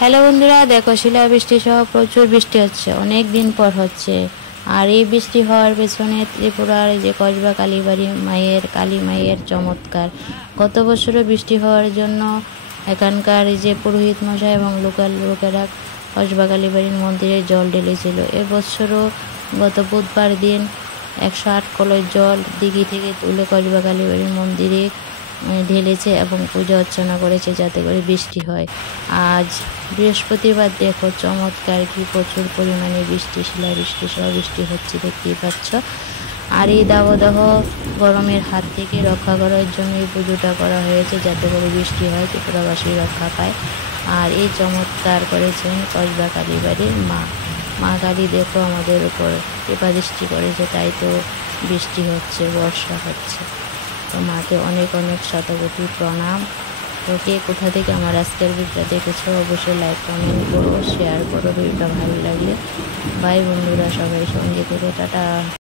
Hello বন্ধুরা, দেখো শিলাবৃষ্টি সহ প্রচুর বৃষ্টি হচ্ছে, অনেক দিন পর হচ্ছে। আর এই বৃষ্টি হওয়ার পেছনে ত্রিপুরার যে কসবা কালীবাড়ি মায়ের কালী মায়ের চমৎকার। গত বছরও বৃষ্টি হওয়ার জন্য এখানকার যে পুরোহিত মশাই এবং লোকাল লোকেরা কসবা কালীবাড়ির মন্দিরে জল ঢেলেছিল। এবছরও গত বুধবার দিন 108 কলস জল দিঘি থেকে তুলে কসবা কালীবাড়ির মন্দিরে ঢেলেছে এবং পূজা অর্চনা করেছে যাতে করে বৃষ্টি হয়। আজ বৃহস্পতিবার, দেখো চমৎকার কি প্রচুর পরিমাণে বৃষ্টি, শিলাবৃষ্টি সহ বৃষ্টি হচ্ছে, দেখতেই পাচ্ছ। আর এই দাবদাহ গরমের হাত থেকে রক্ষা করার জন্য এই পুজোটা করা হয়েছে যাতে করে বৃষ্টি হয়, ত্রিপুরাবাসী রক্ষা পায়। আর এই চমৎকার করেছেন কসবা কালীবাড়ির মা কালী। দেখো আমাদের উপর কৃপা দৃষ্টি করেছে, তাই তো বৃষ্টি হচ্ছে, বর্ষা হচ্ছে। তো মাকে অনেক অনেক শতকোটি প্রণাম। তো কে কোথা থেকে আমার আজকের ভিডিওটা দেখেছো অবশ্যই লাইক কমেন্ট করো, শেয়ার করো ভিডিওটা ভালো লাগলে। বাই বন্ধুরা, সবাই সঙ্গে থেকে টাটা।